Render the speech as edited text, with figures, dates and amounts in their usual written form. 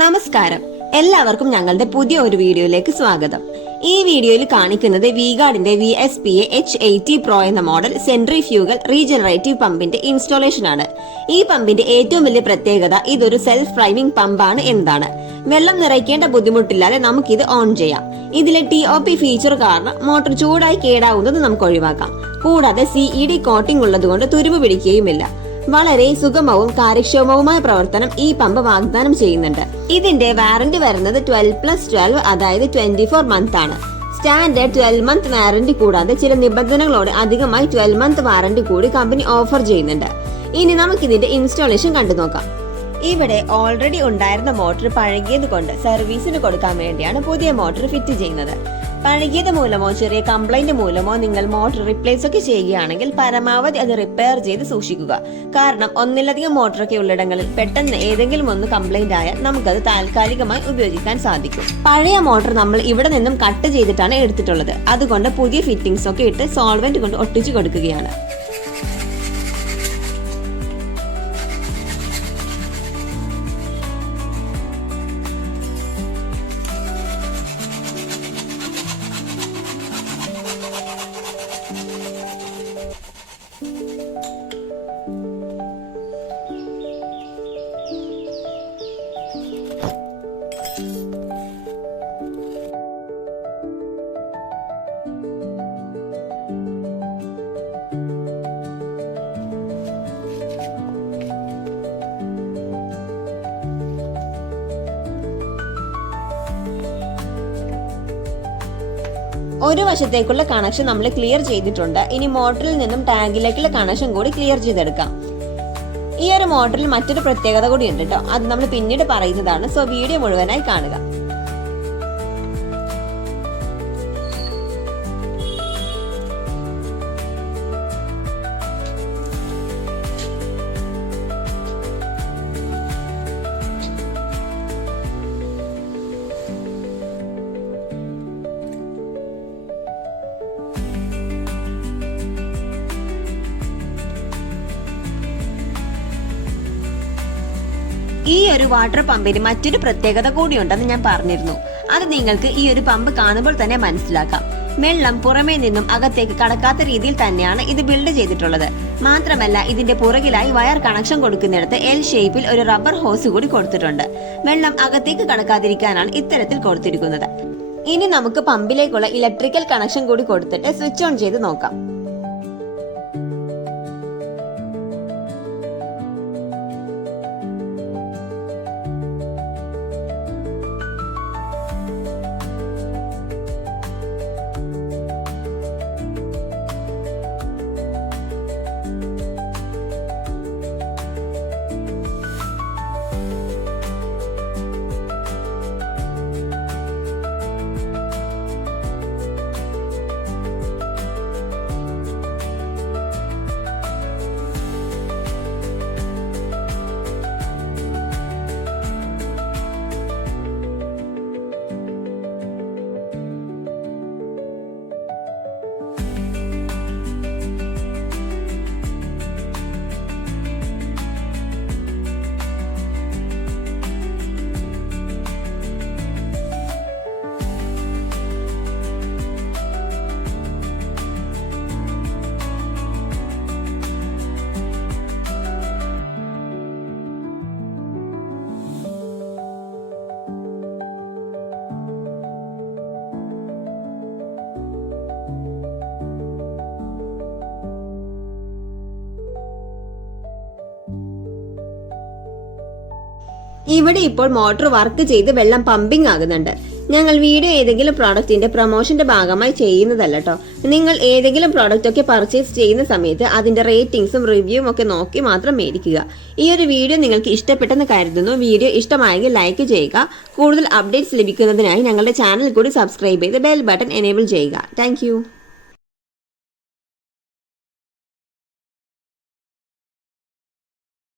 നമസ്കാരം, എല്ലാവർക്കും ഞങ്ങളുടെ പുതിയ ഒരു വീഡിയോയിലേക്ക് സ്വാഗതം. ഈ വീഡിയോയിൽ കാണിക്കുന്നത് വിഗാർഡിന്റെ VSPA H80 Pro എന്ന മോഡൽ സെൻട്രിഫ്യൂഗൽ റീജനറേറ്റീവ് പമ്പിന്റെ ഇൻസ്റ്റാളേഷൻ ആണ്. ഈ പമ്പിന്റെ ഏറ്റവും വലിയ പ്രത്യേകത ഇതൊരു സെൽഫ് ഡ്രൈവിംഗ് പമ്പാണ് എന്നതാണ്. വെള്ളം നിറയ്ക്കേണ്ട ബുദ്ധിമുട്ടില്ലാതെ നമുക്കിത് ഓൺ ചെയ്യാം. ഇതിലെ TOP ഫീച്ചർ കാരണം മോട്ടോർ ചൂടായി കേടാവുന്നത് നമുക്ക് ഒഴിവാക്കാം. കൂടാതെ CED കോട്ടിംഗ് ഉള്ളതുകൊണ്ട് തുരുമ്പ് പിടിക്കുകയുമില്ല. വളരെ സുഗമവും കാര്യക്ഷമവുമായ പ്രവർത്തനം ഈ പമ്പ് വാഗ്ദാനം ചെയ്യുന്നുണ്ട്. ഇതിന്റെ വാറന്റി വരുന്നത് 12+12 അതായത് 24 മന്ത് ആണ്. സ്റ്റാൻഡേർഡ് 12 മന്ത് വാറന്റി കൂടാതെ ചില നിബന്ധനകളോട് അധികമായി 12 മന്ത് വാറന്റി കൂടി കമ്പനി ഓഫർ ചെയ്യുന്നുണ്ട്. ഇനി നമുക്കിതിന്റെ ഇൻസ്റ്റാളേഷൻ കണ്ടു നോക്കാം. ഇവിടെ ഓൾറെഡി ഉണ്ടായിരുന്ന മോട്ടോർ പഴകിയത് കൊണ്ട് സർവീസിന് കൊടുക്കാൻ വേണ്ടിയാണ് പുതിയ മോട്ടോർ ഫിറ്റ് ചെയ്യുന്നത്. പഴകിയത് മൂലമോ ചെറിയ കംപ്ലൈന്റ് മൂലമോ നിങ്ങൾ മോട്ടോർ റിപ്ലേസ് ഒക്കെ ചെയ്യുകയാണെങ്കിൽ പരമാവധി അത് റിപ്പയർ ചെയ്ത് സൂക്ഷിക്കുക. കാരണം ഒന്നിലധികം മോട്ടറൊക്കെ ഉള്ളിടങ്ങളിൽ പെട്ടെന്ന് ഏതെങ്കിലും ഒന്ന് കംപ്ലൈന്റ് ആയാൽ നമുക്കത് താൽക്കാലികമായി ഉപയോഗിക്കാൻ സാധിക്കും. പഴയ മോട്ടോർ നമ്മൾ ഇവിടെ നിന്നും കട്ട് ചെയ്തിട്ടാണ് എടുത്തിട്ടുള്ളത്. അതുകൊണ്ട് പുതിയ ഫിറ്റിംഗ്സ് ഒക്കെ ഇട്ട് സോൾവെന്റ് കൊണ്ട് ഒട്ടിച്ചു കൊടുക്കുകയാണ്. ഒരു വശത്തേക്കുള്ള കണക്ഷൻ നമ്മൾ ക്ലിയർ ചെയ്തിട്ടുണ്ട്. ഇനി മോട്ടറിൽ നിന്നും ടാങ്കിലേക്കുള്ള കണക്ഷൻ കൂടി ക്ലിയർ ചെയ്തെടുക്കാം. ഈ ഒരു മോട്ടറിൽ മറ്റൊരു പ്രത്യേകത കൂടി ഉണ്ട് കേട്ടോ. അത് നമ്മൾ പിന്നീട് പറയുന്നതാണ്. സോ വീഡിയോ മുഴുവനായി കാണുക. ഈ ഒരു വാട്ടർ പമ്പിന് മറ്റൊരു പ്രത്യേകത കൂടിയുണ്ടെന്ന് ഞാൻ പറഞ്ഞിരുന്നു. അത് നിങ്ങൾക്ക് ഈ ഒരു പമ്പ് കാണുമ്പോൾ തന്നെ മനസ്സിലാക്കാം. വെള്ളം പുറമേ നിന്നും അകത്തേക്ക് കടക്കാത്ത രീതിയിൽ തന്നെയാണ് ഇത് ബിൽഡ് ചെയ്തിട്ടുള്ളത്. മാത്രമല്ല ഇതിന്റെ പുറകിലായി വയർ കണക്ഷൻ കൊടുക്കുന്നിടത്ത് L ഷേപ്പിൽ ഒരു റബ്ബർ ഹോസ് കൂടി കൊടുത്തിട്ടുണ്ട്. വെള്ളം അകത്തേക്ക് കടക്കാതിരിക്കാനാണ് ഇത്തരത്തിൽ കൊടുത്തിരിക്കുന്നത്. ഇനി നമുക്ക് പമ്പിലേക്കുള്ള ഇലക്ട്രിക്കൽ കണക്ഷൻ കൂടി കൊടുത്തിട്ട് സ്വിച്ച് ഓൺ ചെയ്ത് നോക്കാം. ഇവിടെ ഇപ്പോൾ മോട്ടോർ വർക്ക് ചെയ്ത് വെള്ളം പമ്പിംഗ് ആകുന്നുണ്ട്. ഞങ്ങൾ വീഡിയോ ഏതെങ്കിലും പ്രോഡക്റ്റിന്റെ പ്രൊമോഷന്റെ ഭാഗമായി ചെയ്യുന്നതല്ല കേട്ടോ. നിങ്ങൾ ഏതെങ്കിലും പ്രോഡക്റ്റ് ഒക്കെ പർച്ചേസ് ചെയ്യുന്ന സമയത്ത് അതിന്റെ റേറ്റിംഗ്സും റിവ്യൂവും ഒക്കെ നോക്കി മാത്രം മേടിക്കുക. ഈ ഒരു വീഡിയോ നിങ്ങൾക്ക് ഇഷ്ടപ്പെട്ടെന്ന് കരുതുന്നു. വീഡിയോ ഇഷ്ടമായെങ്കിൽ ലൈക്ക് ചെയ്യുക. കൂടുതൽ അപ്ഡേറ്റ്സ് ലഭിക്കുന്നതിനായി ഞങ്ങളുടെ ചാനൽ കൂടി സബ്സ്ക്രൈബ് ചെയ്ത് ബെൽ ബട്ടൺ എനേബിൾ ചെയ്യുക. താങ്ക്